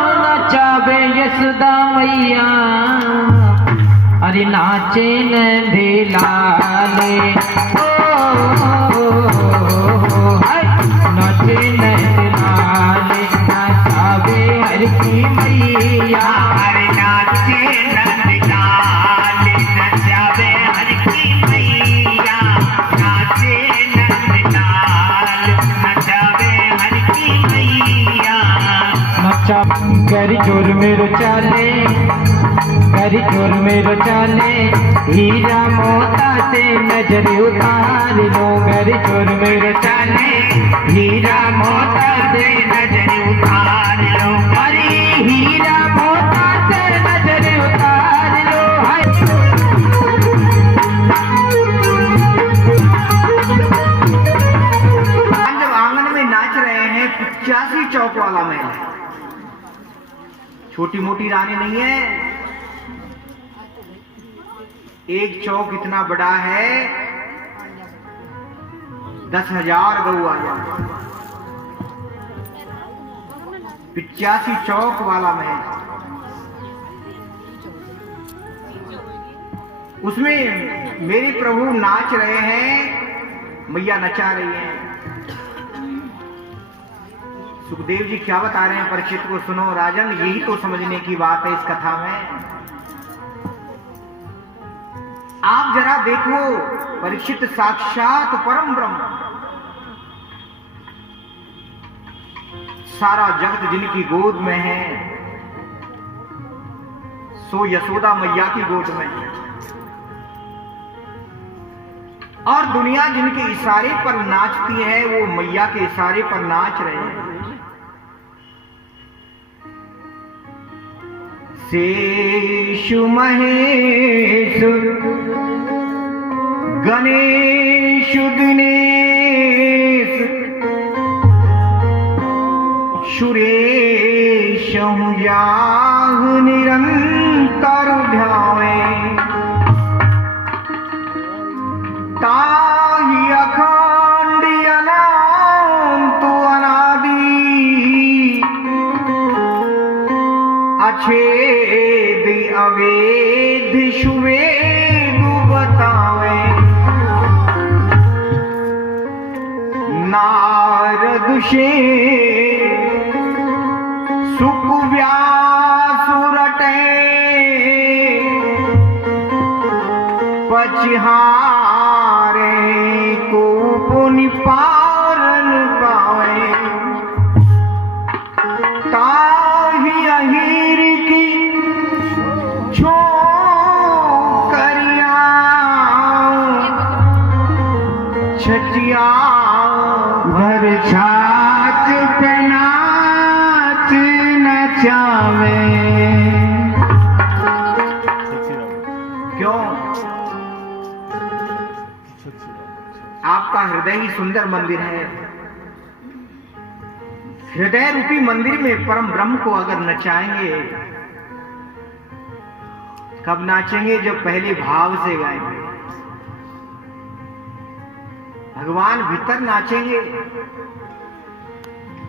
नचावे यशोदा मैया अरे नाचे नंदे लाले नाचे नंदे लाले नचावे हर की मैया अरे नाचे नंदे लाले नचावे हर की मैया नाचे नंदे लाले नचावे हर की मैया नचा करी जोर मेरो चाले करी जोर मेरो चाले हीरा मोता से नजर उतार लो करी जोर मेरो चाले हीरा मोता से नजर उतार लो अरे हीरा मोता से नजर उतार लो हाय जब आंगन में नाच रहे हैं 85 चौक वाला महल है, छोटी मोटी रानी नहीं है। एक चौक इतना बड़ा है 10,000 गऊ आ जाए। 85 चौक वाला महल, उसमें मेरे प्रभु नाच रहे हैं, मैया नचा रही हैं। सुखदेव जी क्या बता रहे हैं परीक्षित को, सुनो राजन, यही तो समझने की बात है इस कथा में। आप जरा देखो, परीक्षित साक्षात परम ब्रह्म, सारा जगत जिनकी गोद में है सो यशोदा मैया की गोद में है, और दुनिया जिनके इशारे पर नाचती है वो मैया के इशारे पर नाच रहे हैं। शेषु महेश गणेश दिनेश सुरेश जाहु निरंतर ध्यावे ताहि अखंड अनंत अनादि अछेद अवेद सुवेद बतावे नारद से सुख व्यास रटे पचहारे को पुनि पारन पावे ताहि अहीर की छोकरिया छचिया भर छाछ पे नाच नचावे। क्यों? आपका हृदय ही सुंदर मंदिर है। हृदय रूपी मंदिर में परम ब्रह्म को अगर नचाएंगे, कब नाचेंगे? जब पहले भाव से गाएंगे। भगवान भीतर नाचेंगे,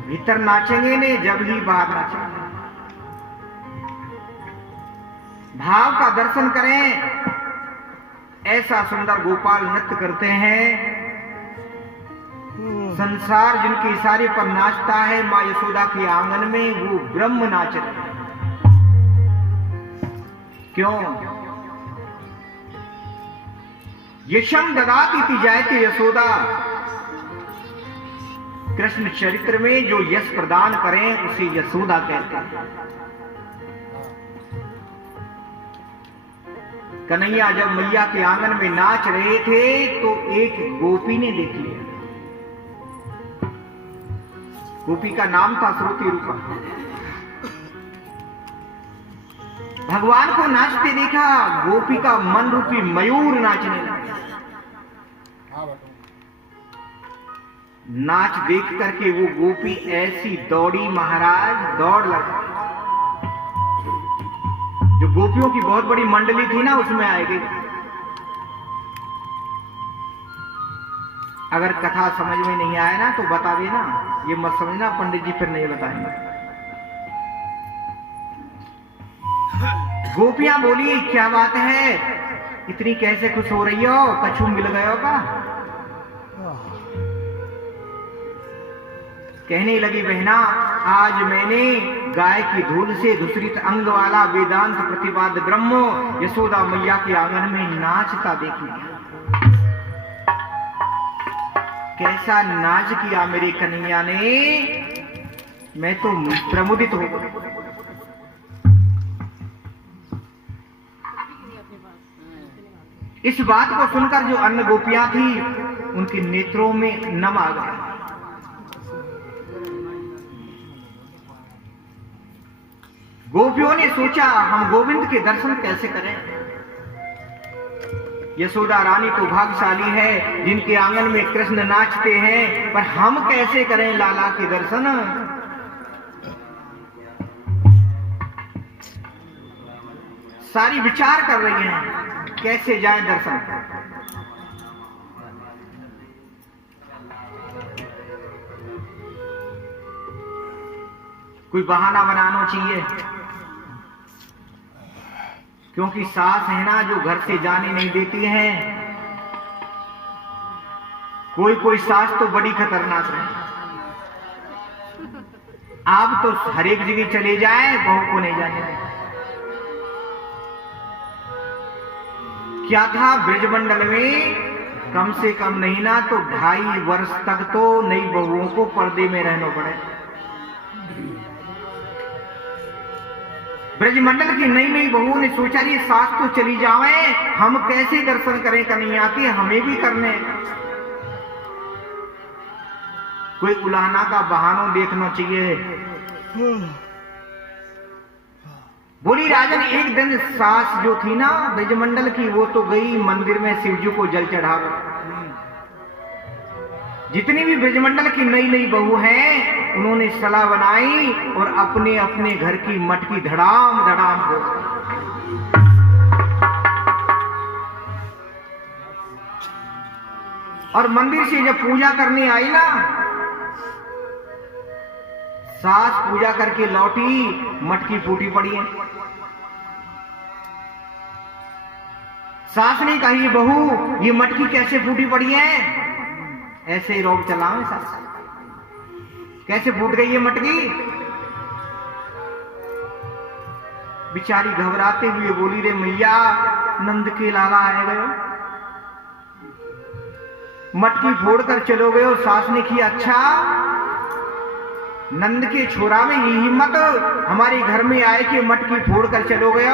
भीतर नाचेंगे ने जब ही बाहर नाचेंगे। भाव का दर्शन करें, ऐसा सुंदर गोपाल नृत्य करते हैं। संसार जिनके इशारे पर नाचता है, मां यशोदा के आंगन में वो ब्रह्म नाच रहे हैं। क्यों? यशम ददाति इति जायते यशोदा, कृष्ण चरित्र में जो यश प्रदान करें उसे यशोदा कहते हैं। कन्हैया जब मैया के आंगन में नाच रहे थे तो एक गोपी ने देख लिया। गोपी का नाम था श्रुति रूपा। भगवान को नाचते देखा, गोपी का मन रूपी मयूर नाचने लगा। नाच देख करके वो गोपी ऐसी दौड़ी महाराज, दौड़ लगा। जो गोपियों की बहुत बड़ी मंडली थी ना, उसमें आएगी। अगर कथा समझ में नहीं आए ना तो बता देना, ये मत समझना पंडित जी फिर नहीं बताएंगे। गोपियां बोली क्या बात है, इतनी कैसे खुश हो रही हो, कछू मिल गयो का? कहने लगी बहना, आज मैंने गाय की धूल से दूसरित अंग वाला वेदांत प्रतिपाद्य ब्रह्म यशोदा मैया के आंगन में नाचता देख लिया। कैसा नाच किया मेरे कन्हैया ने, मैं तो प्रमुदित हो गई। इस बात को सुनकर जो अन्य गोपियां थी उनके नेत्रों में नम आ गया। गोपियों ने सोचा हम गोविंद के दर्शन कैसे करें। यशोदा रानी तो भाग्यशाली है जिनके आंगन में कृष्ण नाचते हैं, पर हम कैसे करें लाला के दर्शन। सारी विचार कर रही हैं कैसे जाए दर्शन। कोई बहाना बनाना चाहिए, क्योंकि सास है ना जो घर से जाने नहीं देती है। कोई कोई सास तो बड़ी खतरनाक है। आप तो हर एक जगह चले जाए, बहू को नहीं जाने दें। क्या था ब्रजमंडल में कम से कम नहीं ना तो 2.5 वर्ष तक तो नई बहुओं को पर्दे में रहना पड़े। ब्रजमंडल की नई नई बहुओं ने सोचा ये सास तो चली जावे, हम कैसे दर्शन करें कन्हैया के, हमें भी करने। कोई उलाहना का बहाना देखना चाहिए। बोली राजन, एक दिन सास जो थी ना ब्रजमंडल की, वो तो गई मंदिर में शिवजी को जल चढ़ावे। जितनी भी ब्रजमंडल की नई नई बहू हैं उन्होंने सलाह बनाई और अपने अपने घर की मटकी धड़ाम धड़ाम हो। और मंदिर से जब पूजा करने आई ना, सास पूजा करके लौटी, मटकी फूटी पड़ी है। सास ने कही बहू ये मटकी कैसे फूटी पड़ी है? ऐसे ही रोब चलाओ सास, कैसे फूट गई ये मटकी? बिचारी घबराते हुए बोली रे मैया, नंद के लाला आए गए, मटकी फोड़कर चलो गए। सास ने की अच्छा, नंद के छोरा में ये हिम्मत हमारे घर में आए कि मटकी फोड़कर चलो गए।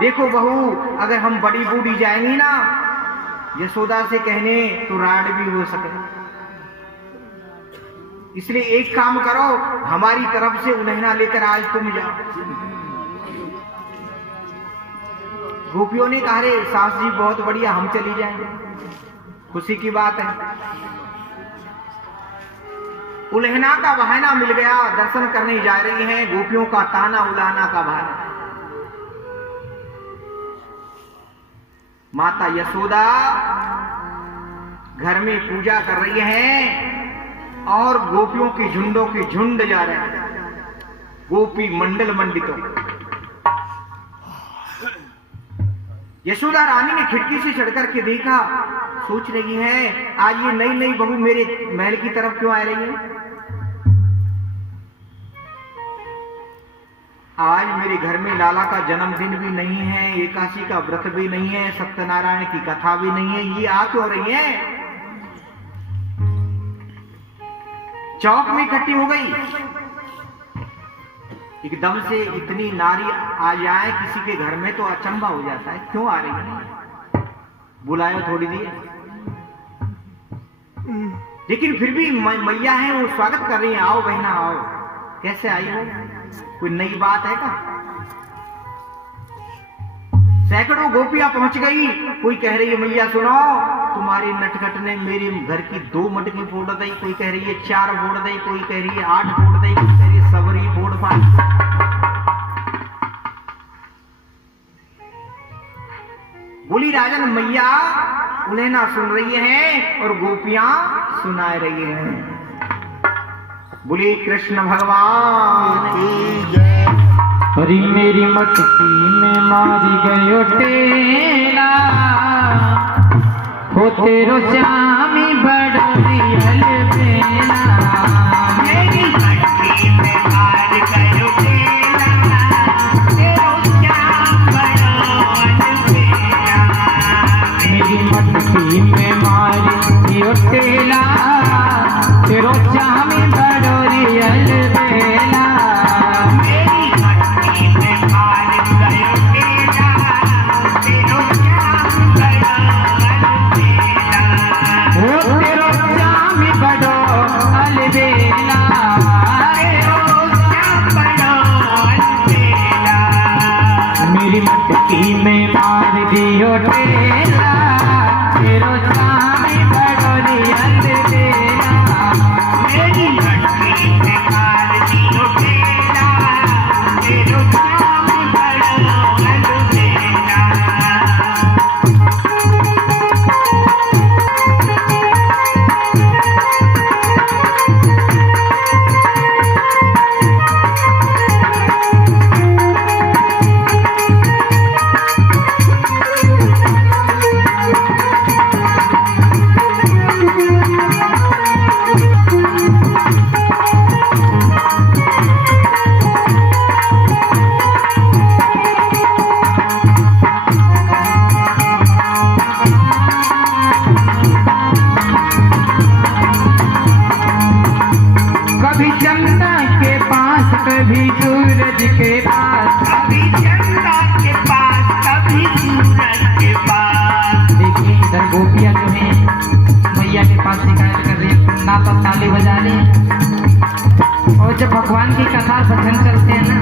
देखो बहू, अगर हम बड़ी बूढ़ी जाएंगी ना यशोदा से कहने तो राड भी हो सके। इसलिए एक काम करो, हमारी तरफ से उलहना लेकर आज तुम जाओ। गोपियों ने कहा रे सास जी बहुत बढ़िया, हम चली जाएंगे, खुशी की बात है। उलहना का बहाना मिल गया, दर्शन करने जा रही हैं। गोपियों का ताना उलाहना का बहाना। माता यशोदा घर में पूजा कर रही हैं और गोपियों के झुंडों के झुंड जा रहे हैं, गोपी मंडल मंडितों। यशोदा रानी ने खिड़की से चढ़कर के देखा, सोच रही है आज ये नई नई बहू मेरे महल की तरफ क्यों आ रही है? आज मेरे घर में लाला का जन्मदिन भी नहीं है, एकादशी का व्रत भी नहीं है, सत्यनारायण की कथा भी नहीं है, ये आ क्यों रही है? चौक में इकट्ठी हो गई। एकदम से इतनी नारी आ जाए किसी के घर में तो अचंभा हो जाता है, क्यों आ रही है? बुलायो थोड़ी देर। लेकिन फिर भी मैया है वो स्वागत कर रही है, आओ बहना आओ। कैसे आई हो? कोई नई बात है क्या? सैकड़ों गोपियां पहुंच गई। कोई कह रही है मैया सुनो, तुम्हारे नटखट ने मेरे घर की 2 मटकी फोड़ दी, कोई कह रही है 4 फोड़ दी, कोई कह रही है 8 फोड़ दी, कोई कह रही है सबरी फोड़ पाई। बोली राजन मैया उन्हें ना सुन रही है और गोपियां सुना रही हैं। बोलिए कृष्ण भगवान की जय। हरी मेरी मटकी में मारी गयो टेला, हो तेरो श्यामी बड़ोरी अलबेला। मेरी मटकी में मार गयो टेला, तेरो श्याम बड़ो अलबेला। मेरी मटकी में मारी गयो टेला, तेरो श्यामी बड़ोरी अलबेला। मेरी मटकी में मार दियो टेला, तेरो श्यामी बड़ोरी अलबेला। मेरी मटकी में मार दियो टेला, तेरो श्याम बड़ो अलबेला। कभी चंदा के पास, कभी सूरज के पास, कभी चंदा के पास, कभी सूरज के पास। देखिए इधर गोपियां जो है मैया के पास शिकायत कर रही है, ना तो ताली बजा रही है। और जब भगवान की कथा भजन चलते हैं ना,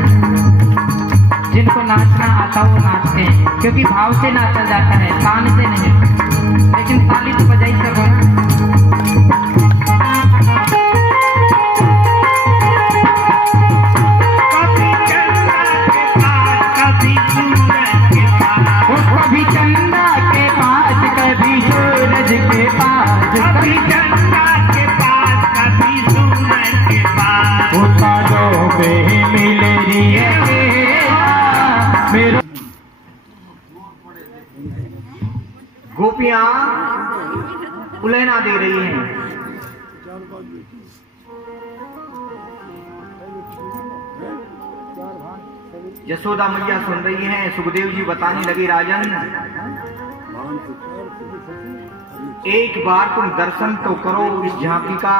जिनको नाचना आता वो नाचते हैं, क्योंकि भाव से नाचा जाता है, तान से नहीं। लेकिन ताली तो बजाई सब है। कभी चंदा के पास, कभी सूरज के पास, कभी चंदा के पास, कभी सूरज के पास। उतारो पे मिले मेरा। गोपियां उलहना दे रही हैं। यशोदा मैया सुन रही हैं। सुखदेव जी बताने लगे, राजन एक बार तुम दर्शन तो करो इस झांकी का।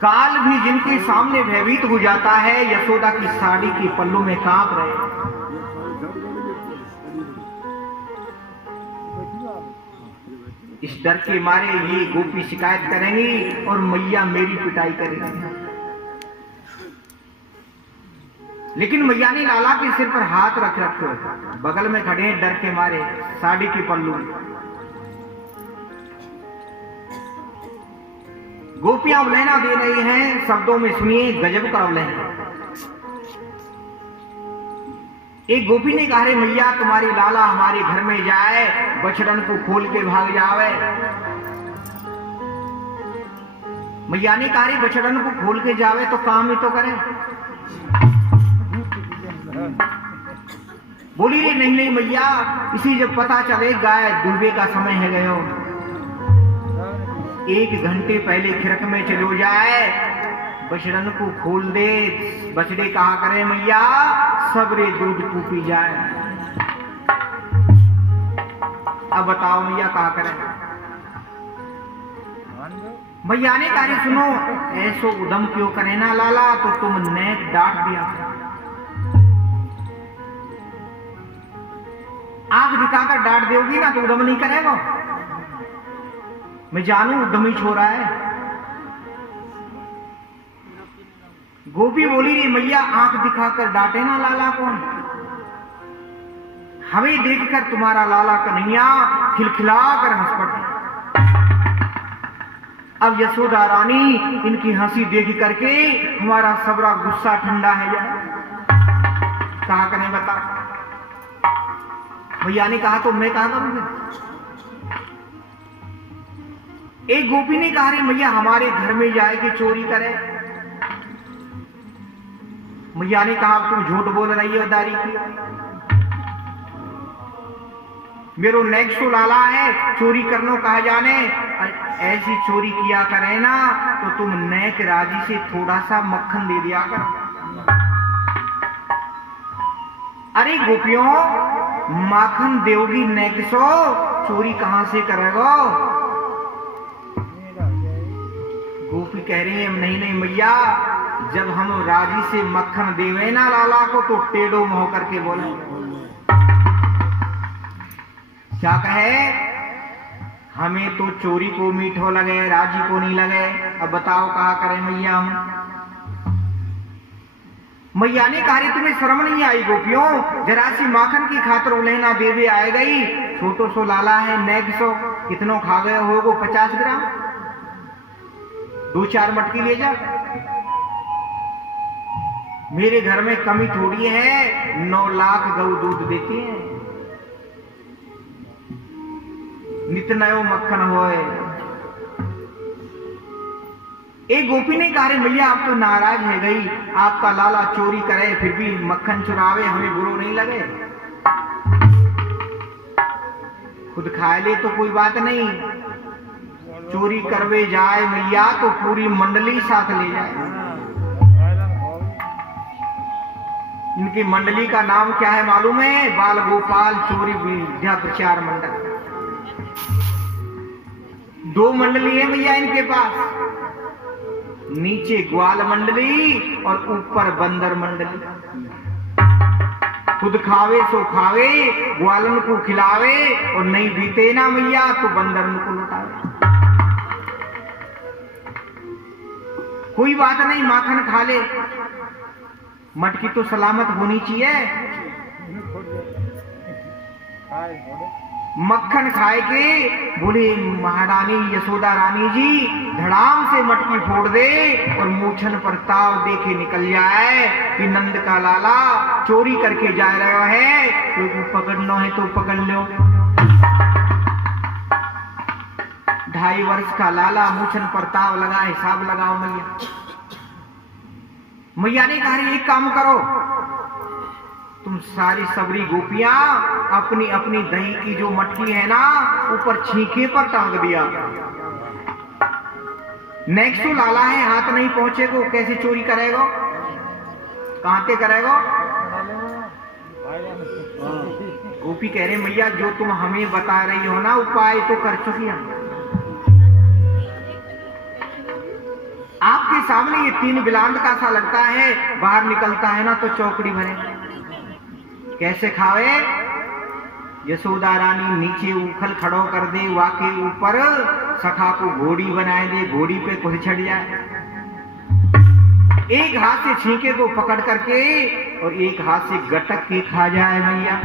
काल भी जिनके सामने भयभीत हो जाता है, यशोदा की साड़ी के पल्लू में कांप रहे। इस डर के मारे ये गोपी शिकायत करेंगी और मैया मेरी पिटाई करेगी। लेकिन मैया ने लाला के सिर पर हाथ रख रखे, बगल में खड़े हैं डर के मारे, साड़ी के पल्लू। गोपियां उलहना दे रही हैं। शब्दों में सुनिए गजब का उलहना। एक गोपी ने कहा, रे मैया तुम्हारी लाला हमारे घर में जाए, बछड़न को खोल के भाग जावे। मैया ने कहा, रे बछड़न को खोल के जावे तो काम ही तो करे। बोली, रे नहीं नहीं मैया, इसी जब पता चले गाय दूबे का समय है गयो, 1 घंटे पहले खिरक में चलो जाए, बछड़न को खोल दे। बछड़े कहा करे मैया, सबरे दूध को पी जाए। अब बताओ मैया कहा करे। मैया ने कहा, सुनो ऐसो उदम क्यों करे ना लाला, तो तुम नेक डांट दिया। आंख दिखाकर डांट दोगी ना तो उदम नहीं करेगा। मैं जानू उदम ही छोड़ा है। गोपी बोली, रे मैया आंख दिखाकर डांटे ना लाला को। हमें देखकर तुम्हारा लाला कन्हैया खिलखिला कर हंस पड़े। अब यशोदा रानी इनकी हंसी देख करके हमारा सबरा गुस्सा ठंडा है या कहा करें बता। भैया ने कहा तो मैं कहा करूंगा। एक गोपी ने कहा रे मैया हमारे घर में जाए कि चोरी करे। मैया ने कहा तुम झूठ बोल रही हो दारी की, मेरो नेक्स्ट लाला है चोरी करनो कहा जाने, ऐसी चोरी किया करे ना तो तुम नेक राजी से थोड़ा सा मक्खन दे दिया कर। अरे गोपियों माखन देवगी नेक सो चोरी कहां से करेगो। गोपी कह रही है नहीं नहीं मैया, जब हम राजी से मक्खन देवे ना लाला को तो टेढ़ो मुंह करके बोले। क्या कहे, हमें तो चोरी को मीठो लगे राजी को नहीं लगे, अब बताओ कहा करें मैया हम। मैया ने कहा तुम्हें शर्म नहीं आई गोपियों, जरा सी माखन की खातर उलेना देवे आए गई, छोटो सो लाला है नेक सो, कितनों खा गए होगो 50 ग्राम, 2-4 मटकी ले जा। मेरे घर में कमी थोड़ी है, 9 लाख गऊ दूध देती है, नित नयो मक्खन होए। एक गोपी ने कहा भैया आप तो नाराज है गई, आपका लाला चोरी करे फिर भी मक्खन चुरावे, हमें बुरो नहीं लगे, खुद खा ले तो कोई बात नहीं, चोरी करवे जाए मैया तो पूरी मंडली साथ ले जाए। इनकी मंडली का नाम क्या है मालूम है, बाल गोपाल चोरी विद्या प्रचार मंडल। 2 मंडली है भैया इनके पास, नीचे ग्वाल मंडली और ऊपर बंदर मंडली। खुद खावे सो खावे, ग्वालन को खिलावे और नहीं बीते ना मैया तो बंदर को लुटावे। कोई बात नहीं माखन खा ले, मटकी तो सलामत होनी चाहिए। मक्खन खाए के बोले महारानी यशोदा रानी जी धड़ाम से मटकी फोड़ दे और मूछन पर ताव दे के निकल जाए कि नंद का लाला चोरी करके जा रहा है, तो पकड़ना है तो पकड़ लो। 2.5 वर्ष का लाला मूछन पर ताव लगा, हिसाब लगाओ मैया। मैया ने कहा एक काम करो, तुम सारी सबरी गोपियां अपनी अपनी दही की जो मटकी है ना ऊपर छींके पर टांग दिया। नेक्स्ट तो लाला है, हाथ नहीं पहुंचेगो, कैसे चोरी करेगो, कहां से करेगो। गोपी कह रहे मैया जो तुम हमें बता रही हो ना उपाय तो कर चुकी हम, आपके सामने ये 3 बिलांद का सा लगता है, बाहर निकलता है ना तो चौकड़ी भरे। कैसे खावे, यशोदा रानी नीचे उखल खड़ो कर दे, वाके ऊपर सखा को घोड़ी बनाए दे, घोड़ी पे खुद छड़ जाए, एक हाथ से छींके को पकड़ करके और एक हाथ से गटक के खा जाए मैया,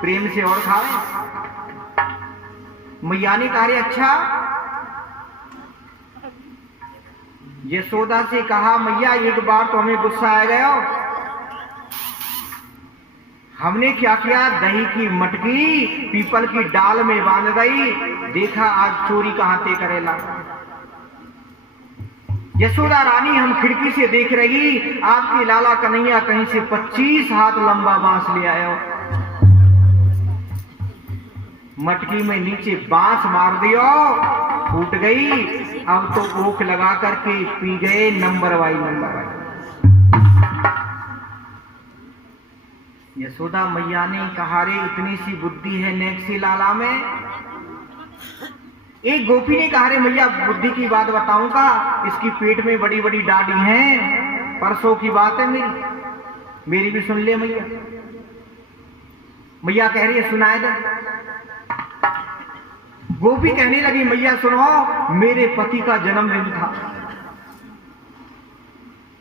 प्रेम से और खावे। मैया ने कहा अच्छा, यशोदा से कहा मैया एक बार तो हमें गुस्सा आ गया, हमने क्या किया, दही की मटकी पीपल की डाल में बांध गई, देखा आज चोरी कहां से करेला। यशोदा रानी हम खिड़की से देख रही, आपकी लाला कन्हैया कहीं से 25 हाथ लंबा बांस ले आयो, मटकी में नीचे बांस मार दियो, फूट गई, अब तो ओख लगा करके पी गए नंबर वाई। यशोदा मैया ने कहा रे इतनी सी बुद्धि है नेक्सी लाला में। एक गोपी ने कहा रे मैया बुद्धि की बात बताऊं का, इसकी पेट में बड़ी बड़ी डाढ़ी हैं, परसों की बात है मेरी भी सुन ले मैया। मैया कह रही है सुनाए दे। गोपी कहने लगी मैया सुनो, मेरे पति का जन्मदिन था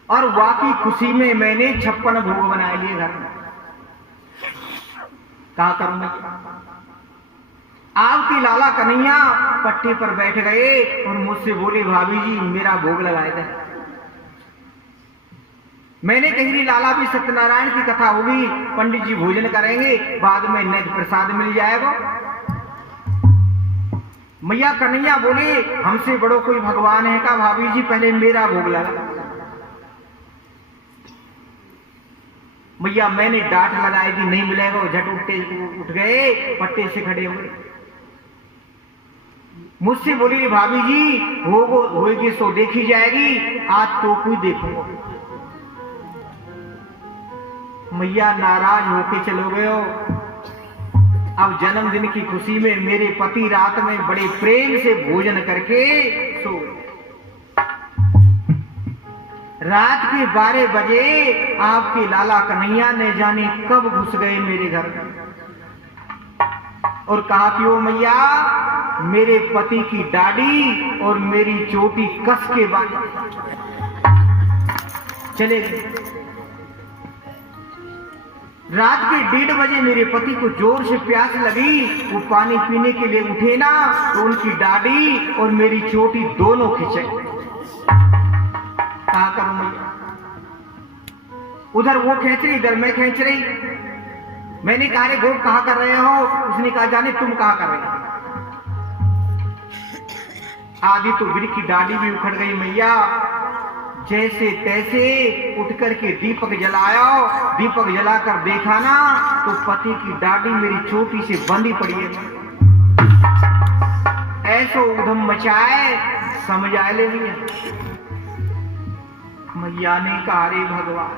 और वाकई खुशी में मैंने 56 भोग बनाए लिए घर में, क्या करूं मैं। आपकी लाला कन्हैया पट्टी पर बैठ गए और मुझसे बोले भाभी जी मेरा भोग लगाए थे। मैंने कही लाला भी सत्यनारायण की कथा होगी, पंडित जी भोजन करेंगे, बाद में नैद प्रसाद मिल जाएगा। मैया कन्हैया बोले हमसे बड़ो कोई भगवान है का भाभी जी, पहले मेरा भोग लगा। मैया मैंने डांट लगाई थी नहीं मिलेगा, झट उठ गए, पट्टे से खड़े हुए। मुझसे बोली रे भाभी जी होगी सो देखी जाएगी, आज तो कोई देखो। मैया नाराज होके चलो गए हो। अब जन्मदिन की खुशी में मेरे पति रात में बड़े प्रेम से भोजन करके सो गए। रात के 12 बजे आपके लाला कन्हैया ने जाने कब घुस गए मेरे घर में और कहा कि ओ मैया मेरे पति की दाढ़ी और मेरी चोटी कस के बांध। चले गए। रात के 1:30 बजे मेरे पति को जोर से प्यास लगी, वो पानी पीने के लिए उठे ना तो उनकी दाढ़ी और मेरी चोटी दोनों खिंचे। कहा करूं मैया, उधर वो खींच रही इधर मैं खींच रही। मैंने कहा रे गोप कहा कर रहे हो? उसने कहा जाने तुम कहा कर रहे हो। आधी तो बिर की दाढ़ी भी उखड़ गई मैया। जैसे तैसे उठ करके दीपक जलाया, दीपक जलाकर देखा ना तो पति की दाढ़ी मेरी चोटी से बंधी पड़ी है। ऐसो उधम मचाए समझ आए ले भैया। मैया ने कहा रे भगवान,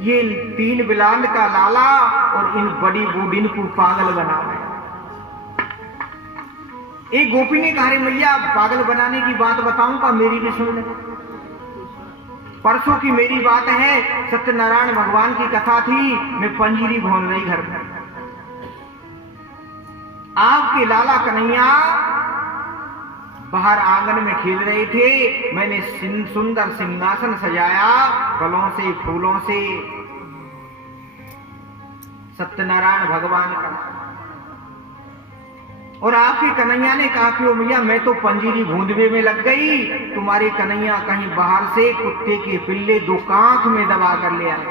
ये 3 बिलांड का लाला और इन बड़ी बूढ़िन को पागल बना रहे। एक गोपी ने कहा रे मैया पागल बनाने की बात बताऊं का, मेरी भी सुन ले। परसों की मेरी बात है, सत्यनारायण भगवान की कथा थी, मैं पंजीरी भून रही घर में। आपके लाला कन्हैया बाहर आंगन में खेल रहे थे। मैंने सुंदर सिंहासन सजाया फलों से फूलों से, सत्यनारायण भगवान का। और आपके कन्हैया ने कहा कि ओ मैया मैं तो पंजीरी भूंदवे में लग गई, तुम्हारे कन्हैया कहीं बाहर से कुत्ते के पिल्ले 2 कांख में दबा कर ले आए।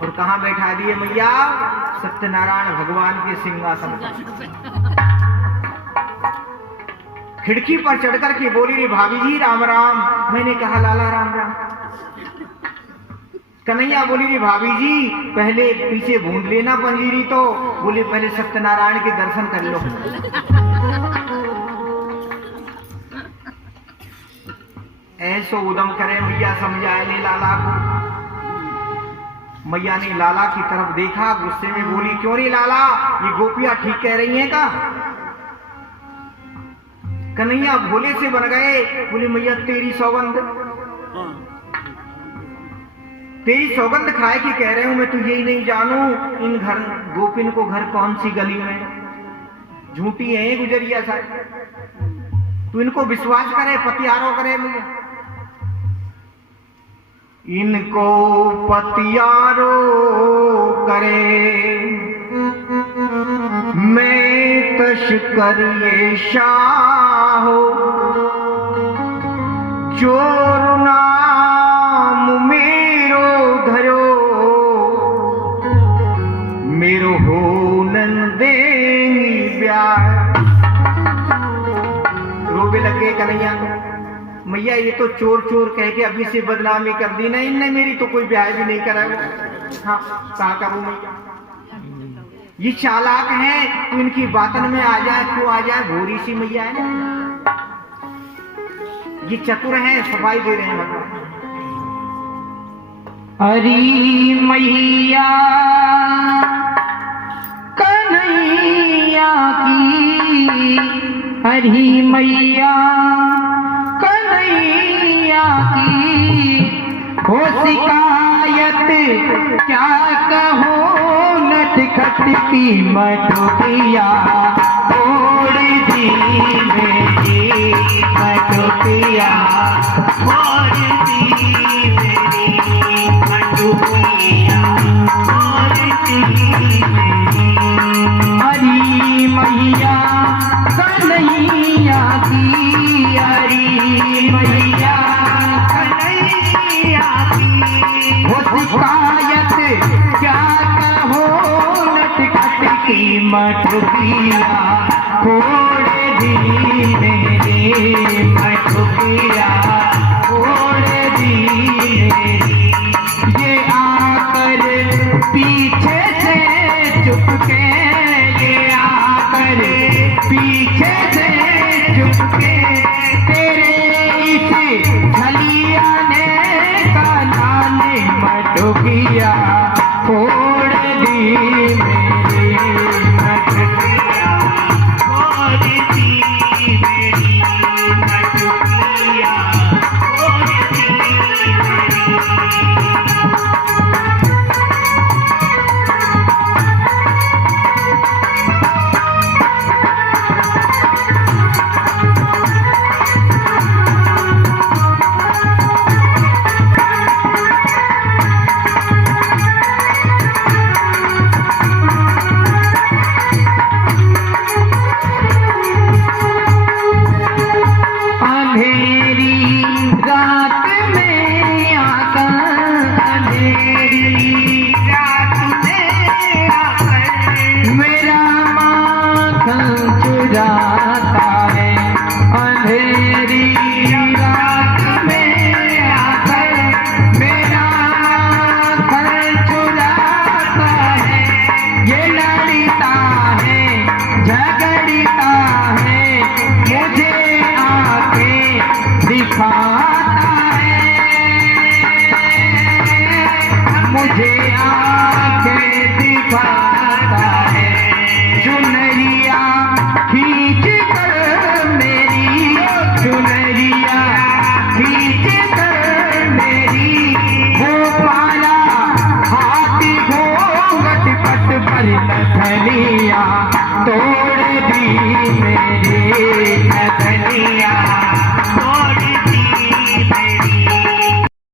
और कहां बैठा दिए मैया? सत्यनारायण भगवान के सिंहासन पर। खिड़की पर चढ़कर के बोली रे भाभी जी राम राम। मैंने कहा लाला राम राम। कन्हैया बोली रे भाभी जी पहले पीछे भूंद लेना पंजीरी तो। बोले पहले सत्यनारायण के दर्शन कर लो। ऐसो उदम करे मैया समझाए ले लाला को। मैया ने लाला की तरफ देखा, गुस्से में बोली क्यों रे लाला, ये गोपियां ठीक कह रही हैं का? कन्हैया भोले से बन गए। बोले मैया तेरी सौगंध, तेरी सौगंध खाए की कह रहे हूं मैं, तुझे ही नहीं जानू इन घर गोपिन को घर कौन सी गली में झूठी है गुजरिया साहब। तू इनको विश्वास करे पतियारो करे मैया। इनको पतियारो करे मैं तशकर ये शाहो, चोर नाम मेरो धरो मेरो हो नंदेंगी ब्याह। रोवे लगे कन्हैया मैया ये तो चोर चोर कह के अभी से बदनामी कर दी ना इनने, मेरी तो कोई ब्याह भी नहीं करा। हाँ कहा करूं मैया, ये चालाक है तो इनकी बातन में आ जाए, क्यों आ जाए, भोरी सी मैया है ना। ये चतुर है, सफाई दे रहे हैं भगवान। हरी मैया कन्हैया की, हरी मैया कन्हैया की हो शिकायत क्या कहो, नटखट की मटुकिया तोड़ दी मेरी, मटुकिया तोड़ दी मेरी, मटुकिया तोड़ दी मेरी। हरी मैया कन्हैया की, हरी मैया कन्हैया की हो शिकायत क्या कहो, नटखट की मटुकिया फोड़ दी मेरी, मटुकिया फोड़ दी मेरी। ये आकर पीछे से चुपके, ये आकर पीछे से चुपके